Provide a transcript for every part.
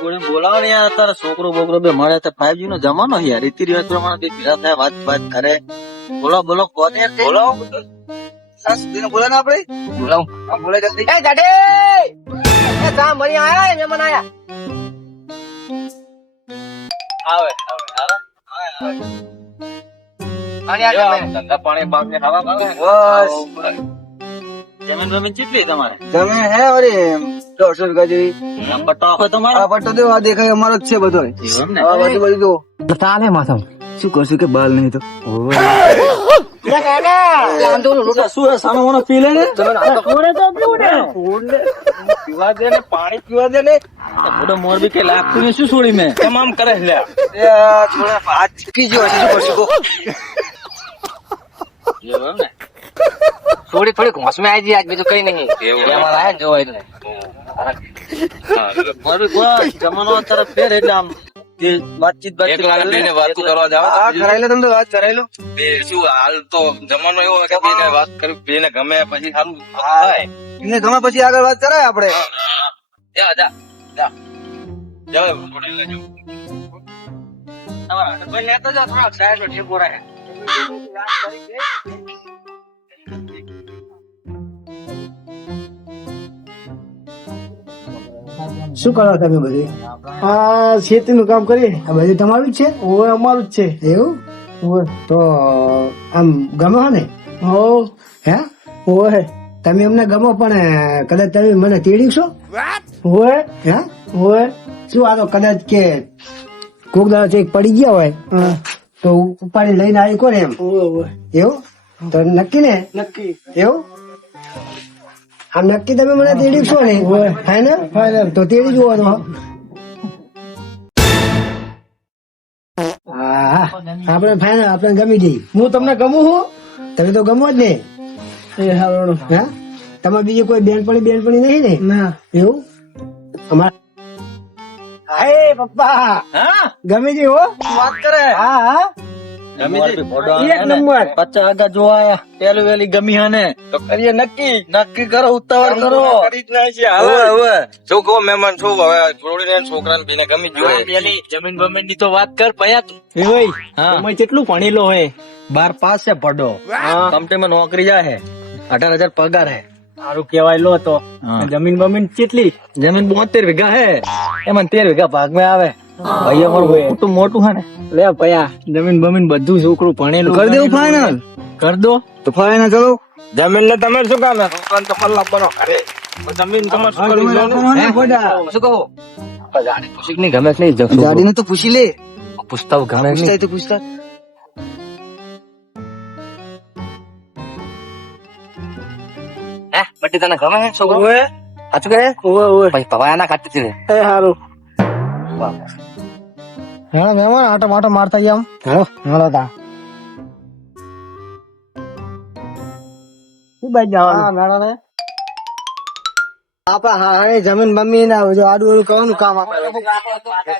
બોલાવો ને યાર, તારા છોકરો બોકરો બે મળે તો 5G નો જમાનો છે યાર, રીતિ રિવાજ પ્રમાણે બે ભેગા થાય, વાત કરે. બોલો કોને યાર, બોલાવો બોલે ને આપણે બોલાવો. બોલે જલ્દી. એ જાડે એ જા મળી આયા મહેમાન આયા. આવે ધંધા પાણી બાપ ને ખાવા ભાવે. બસ જમીન કેટલી તમારે? જમીન હે વળી 150 વીઘા જેવી. પટ્ટો આખો તમારો? આ પટ્ટો તો આ દેખાય અમારો જ છે બધો. એવું ને? આ બધું તો ચાલે માથમ શું કરશું કે બાલ નહીં તો શું સાનો માનો પી લે ને પાણી પીવા દે ને, પાણી પીવા દે ને. મોટો મોરબી કે લાગતું ને શું છોડી મેં તમામ કરે છે. થોડા હાથ ચૂકી ગયો હશે, શું કરશું કહો? એવું ને? થોડી ઘોસ માં આવી આજ બીજું કઈ નહીં. મહેમાન આયા ને જોવા એટલે મોરબી બસ જમાનો તરફ ફેર એટલે આમ વાતચીત વાતો કરવા જાવ. આ કરાઈ લો, તમે તો વાત કરાઈ લો. શું હાલ તો જમાનો એવો કે બેને વાત કરી, બેને ગમે પછી સારું થાય. એને ગમે પછી આગળ વાત કરાય આપણે. જા થોડી લેજો. તમારા ભાઈ લેતા જાવ, થોડા સાઈડ પર ઠેકો રાખે. શું કરો તમે બધું? આ ખેતી નું કામ કરીએ. આ બધું તમારું જ છે? ઓવે અમારું જ છે. એવું? ઓવે તો આમ ગમો ને? હો હે ઓવે તમે અમને ગમો, પણ કદાચ તમે મને તેડીશો? ઓવે હે ઓવે શું આ તો કદાચ કે કોક દાડો ચેક પડી ગયા હોય તો ઉપાડી લઈને આવી કોને એમ? એવું તો નક્કી ને? નક્કી. એવું આમ નક્કી તમે મને તેડી છો ને? ફાઈનલ? ફાઈનલ તો તેડી જુઓ તો. હા આપણે ફાઈનલ, આપણે ગમી જઈ. હું તમને ગમું છું? તમે તો ગમો જ ને. હા તમારે બીજી કોઈ બેનપણી નહીં ને? ના. એવું અમારે હાય પપ્પા ગમી જઈ હો. વાત કરે. હા એક નંબર. 50 આગા જોવા આયા, પેલું વેલી ગમી હાને તો કરીએ નક્કી કરો, ઉતાવળ કરો. હવે શું કહો મહેમાન, શું હવે જોડીને છોકરાને બેને ગમી ગયો. જમીન બમીન ની તો વાત કર પયા તું. તમે કેટલું ભણેલો હોય? 12 પાસ છે ભડો. કંપનીમાં નોકરી જાય, 18,000 પગાર હે. સારું કેવાય. લો તો જમીન બમીન કેટલી? જમીન 72 વીઘા હે, એમાં 13 વીઘા ભાગ માં આવે. ભાઈ અમારું મોટું હે ને. લે ભયા જમીન બમીન બધું છોકરું ભણેલું. કરી દેવું ફાઈનલ? કર દો તો ફાઈનલ કરો. જમીન ને તમે શું કામ છોકરાને તો પલ્લા બનો ઘરે જમીન તમારે શું કરવું શું કહો? ગાડી પૂછી નહીં ગમે નહીં ગાડીને તો પૂછી લે. પૂછતા ગમે પૂછતા તો પૂછતા. હે બટી તને ગમે છે છોકરો? સાચું કહે? ભાઈ પવાયા ના ખાતી હતી. એ સારું હા મહેમાન આટો માટો મારતા ગયા. હાલો તા શું બાઈ જવાનું? આપડે હા જમીન બમી ના જો આડું ઓળું કરવાનું કામ આપણે.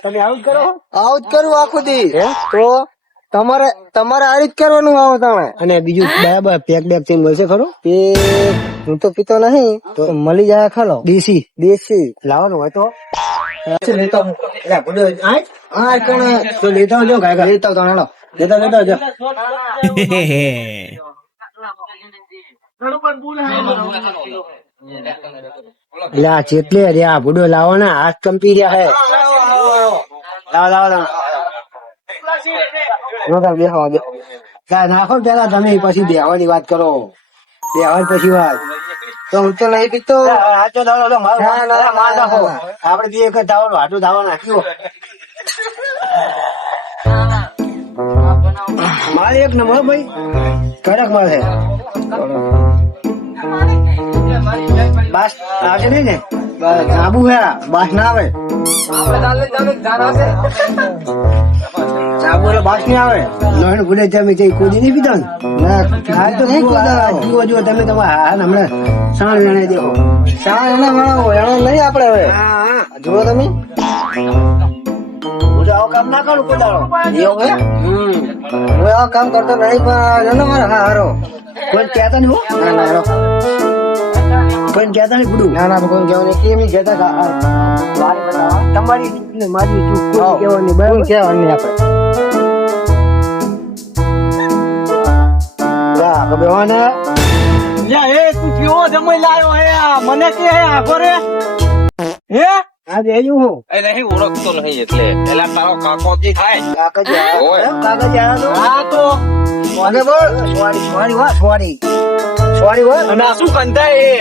તમે આવું જ કરો? આવું જ કરું આખું દી. તો તમારે આ રીત કરવાનું આવો તમે. અને બીજું બરાબર પેક બેક થઈને મળશે ખરું? પેક હું તો પીતો નહીં, તો મળી જાય ખરો. દેશી લાવવાનું હોય તો લેતા જો લેતા જો. ચેટલે રહ્યા બુડો લાવો ને, હાથ કંપી રહ્યા હે. લાવો બેહો નાખો પેલા તમે, પછી બેહવાની વાત કરો. બેહવાની પછી વાત તો હું તો નહીં પીતો. આપડે બે એક ધાવાનું હાટું ધાવા નાખ્યું. માલ એક નંબર ભાઈ, કડક માલ છે. બાસ આવશે નઈ ને? આબુ હે બાસ ના આવે. સાબુ બાસ નહીં આવે. લોહી ભૂલે તમે કુદી નહીં પીધા ના ખાય તો નહીં કુદા. જુઓ તમે તમારા હાથ હમણાં સાણ વેણે દેવો. સાણ એના વણાવો એનો નહીં આપડે હવે. જુઓ તમે આવું કામ ના કરું કુદાડો. એવું હે? હું આવું કામ કરતો નહીં, પણ મારા હારો કોઈ કહેતા નહીં. ના હારો કોઈને કહેતા નહીં ગુડુ. ના ના કોઈ કહેવાનું નહીં. એમ ઈ કહેતા કે આ વારી બતાવો. તમારી ચૂક ને મારી ચૂક કોઈ કહેવાનું નહીં. બરાબર કહેવાનું નહીં આપણે. જા કે બેવાને લ્યા, એ તું કેવો જમાઈ લાયો હે આ? મને કે હે આખો રે હે આજે આવ્યું હું એ નહીં ઓળખતો નહીં એટલે એલા તારો કાકો જી થાય કાકાજી આવ્યા. ઓય. એમ કાકાજી આવ્યા તો? હા તો અને બોલ સોરી વાહ સોરી હો. અને આ શું કંધાય એ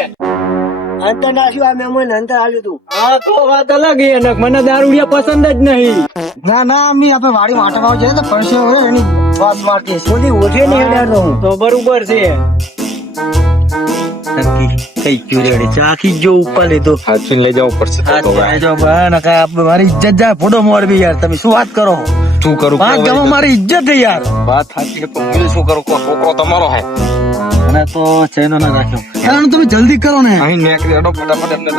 અંતર નાખ્યું આ મહેમાન અંતર આવ્યું તું. આ તો વાત અલગ છે ને મને દારૂડિયા પસંદ જ નહીં. ના ના અમ્મી આપણે વાડી માટમાં જઈએ તો પરસ્યો હોય એની વાત મારતી બધી ઓછે નહીં હેડાડતો હું. તો બરોબર છે કઈ ક્યુરેડી ચાખી જો ઉપર લીધો હાચીને લઈ જવું પડશે મારી ઇજ્જત જાય ફોટો મોરબી યાર તમે શું વાત કરો શું કરું પાંચ ગામો મારી ઇજ્જત છે યાર વાત સાચી છે પણ હું શું કરું કોઈ છોકરો તમારો હે અને તો ચેનો ના રાખ્યો કારણ તમે જલ્દી કરો ને અહીં નેકરી અડો ફટાફટ એમને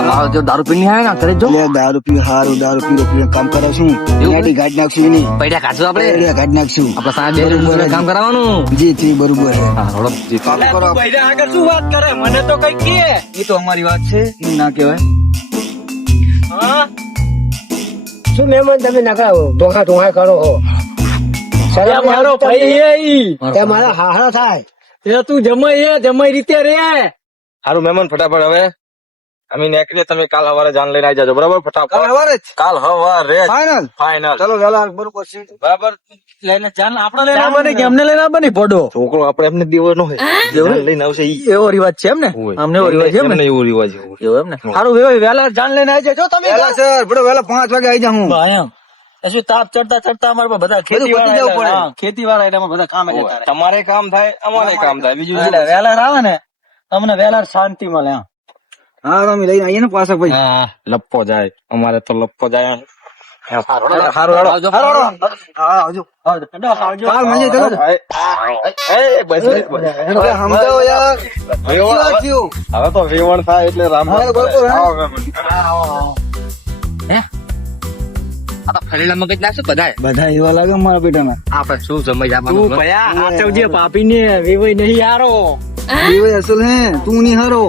અમારો જો દારૂ પીને આયા ને ઘરે જો લે દારૂ પી હારું દારૂ પી કામ કરે છું ગાડી ગાડી નાખશું નહીં પૈડા કાઢશું આપણે ગાડી નાખશું આપડે સાહેબ બે કામ કરાવવાનું જી જી બરોબર છે જીત કામ કરો પૈડા આગળ શું વાત કરે મને તો કઈ કે એ તો અમારી વાત છે એ ના કહેવાય હા શું મહેમાન તમે નકાવો ધોખા કરો હો. અરે મારો ભાઈ હે ઈ એ મારા હાહરા થાય. એ તું જમાઈ રીતે રે સારું મહેમાન ફટાફટ હવે અમે નેકરીએ તમે કાલ સવારે જાન લઈને આવી જાજો બરાબર ફટાફટ સવારે જ કાલ સવારે ફાઇનલ ફાઇનલ ચલો વેલા બરોબર છે બરાબર લઈને જાન આપણે લઈને બને કે અમને લઈને બને પડો છોકરો આપણે એમને દેવો નો હોય જાન લઈને આવશે ઈ એવો રિવાજ છે એમ ને હોય. અમને એવો રિવાજ છે એમ ને એમને એવો રિવાજ છે. એવું એમ ને સારું વેલા જાન લઈને આવી જજો તમે વેલા સર બડો વેલા 5 વાગે આવી જાઉં ભાઈ શું તાપ ચડતા અમારે પર બધા બધું પતી જવું પડે. ખેતી વાળા એટલે અમે બધા કામે જતા રહે તમારે કામ થાય અમારે કામ થાય બીજું એટલે વેલાર આવે ને તમને વેલાર શાંતિ મળે એમ. હા તમે લઈને આવીએ ને પાછા ભાઈ હા લપ્પો જાય અમારે તો લપ્પો જાય હારું આવજો હા આવજો કાલ મળીએ ચલો બસ અરે સમજાવો યાર સાચી વાત થયું. હવે તો વેવણ થાય એટલે રામ હા, બરોબર, હા. આવો મહેમાન. આ તો ફરેલા મગજ નાખશું બધા બધા એવા લાગે મારા બેટાના આપણે શું સમજ આપવાનું ભયા હાચવજે પાપી ને વેવાય નહીં હારો એવો અસલ હે તું નહીં હારો